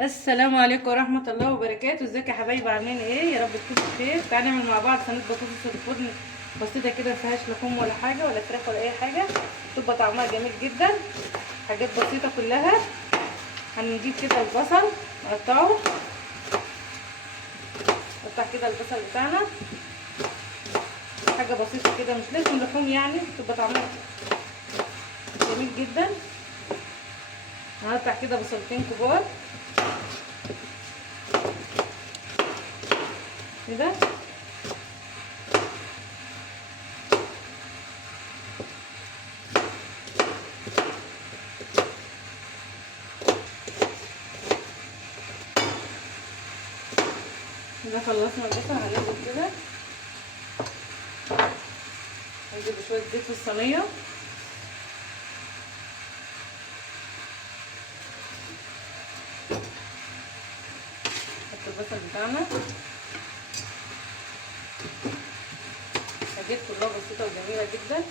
السلام عليكم ورحمه الله وبركاته. ازيك يا حبايبي، عاملين ايه؟ يا رب تكونوا بخير. تعالى نعمل مع بعض صينيه بطاطس في الفرن بسيطه كده، مفيهاش لحوم ولا حاجه ولا فراخ ولا اي حاجه، تبقى طعمها جميل جدا. حاجات بسيطه كلها. هنجيب كده البصل نقطعه، نقطع كده البصل بتاعنا، حاجه بسيطه كده، مش لازم لحوم يعني، تبقى طعمها جميل جدا. هنقطع كده بصلتين كبار كده، كده خلصنا البصل. هننزل كده، هنزل بشويه زيت في الصينيه، نحط البصل بتاعنا، حاجات كلها بسيطه وجميله جدا.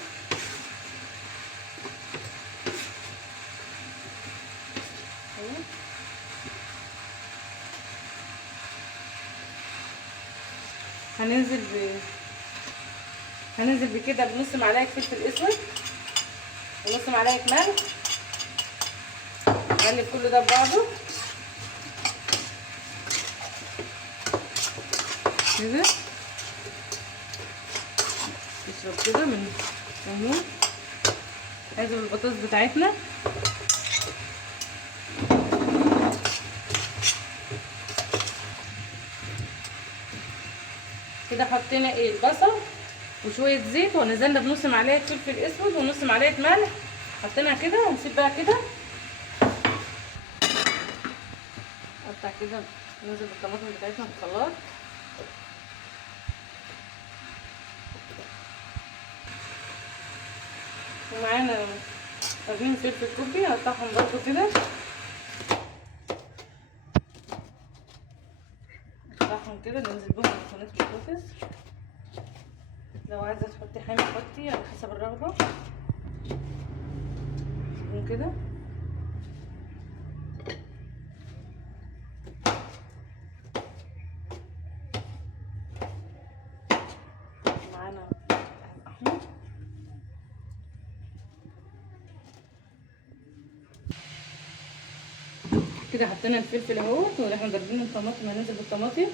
هننزل بكده بنص معلقه فلفل اسود ونص معلقه ملح. نقلب كل ده ببعضه كده، نشرب كده من الليمون. هذه البطاطس بتاعتنا كده، حطينا البصل وشويه زيت ونزلنا بنص معلقه فلفل اسود ونص معلقه ملح، حطيناها كده ونسيب بقى كده. نقطع كده، ننزل بالطماطم بتاعتنا في الخلاط، ومعانا قرنين فلفل كوبي هقطعهم برضو كده، نقطعهم كده ننزل بهم في صينيه البطاطس. لو عايزه تحطي حامي حطي على حسب الرغبه كده. معانا احمر كده، حطينا الفلفل اهوت، واحنا ضاربين الطماطم هننزل بالطماطم.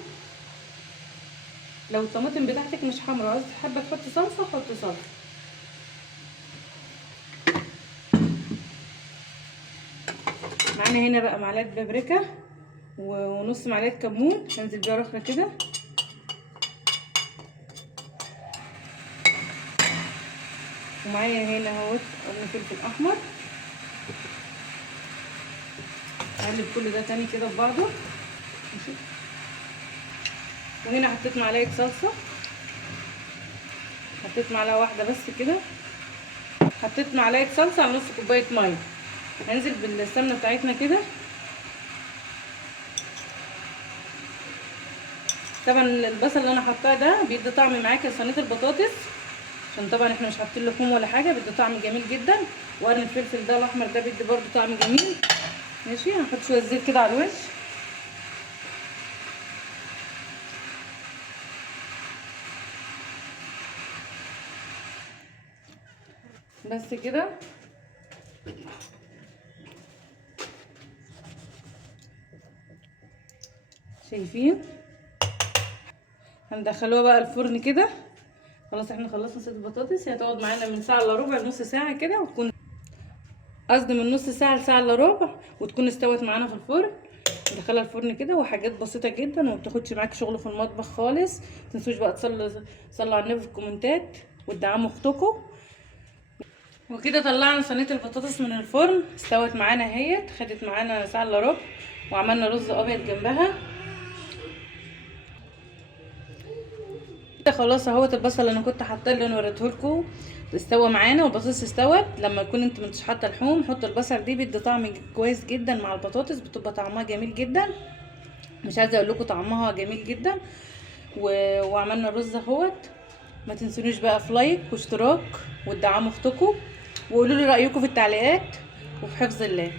لو الطماطم بتاعتك مش حمرا، عايزه حابه تحطي صلصه حطي صلصه. معانا هنا بقى معلقه بابريكا ونص معلقه كمون، هنزل بيها رخره كده، ومعايا هنا اهوت قرن فلفل احمر. هقلب كل ده تاني كده في بعضه. وهنا حطيت معلقه صلصه، حطيت معلقه واحده بس كده، حطيت معلقه صلصه على نص كوبايه ميه. هنزل بالسمنه بتاعتنا كده. طبعا البصل اللي انا حطاه ده بيدي طعم معاكي لصينيه البطاطس، عشان طبعا احنا مش حاطين لحوم ولا حاجه، بيدي طعم جميل جدا. وقرن الفلفل ده الاحمر ده بيدي برده طعم جميل. ماشي، هنحط شويه زيت كده على الوش بس كده. شايفين؟ هندخلوها بقى الفرن كده. خلاص احنا خلصنا صيد البطاطس، هي هتقعد معانا من ساعه الا ربع لنص ساعه كده، وتكون قصدي من نص ساعه لساعه الا ربع، وتكون استوت معانا في الفرن. ندخلها الفرن كده، وحاجات بسيطه جدا وما بتاخدش معاكي شغل في المطبخ خالص. متنسوش بقى تصلوا على النبي في الكومنتات وتدعموا اختكم. وكده طلعنا صينيه البطاطس من الفرن، استوت معانا اهيت، خدت معانا ساعه الا ربع، وعملنا رز ابيض جنبها. خلاص اهوت البصل اللي انا كنت حاطاه اللي انا وريتهولكوا استوى معانا، والبطاطس استوت. لما يكون انت مش حاطه لحوم حط البصل دي، بيدي طعم كويس جدا مع البطاطس، بتبقى طعمها جميل جدا. مش عايزه اقول لكم طعمها جميل جدا. وعملنا الرز اهوت. ما تنسونيش بقى في لايك واشتراك وتدعموا اختكم، وقولوا لي رايكم في التعليقات، وفي حفظ الله.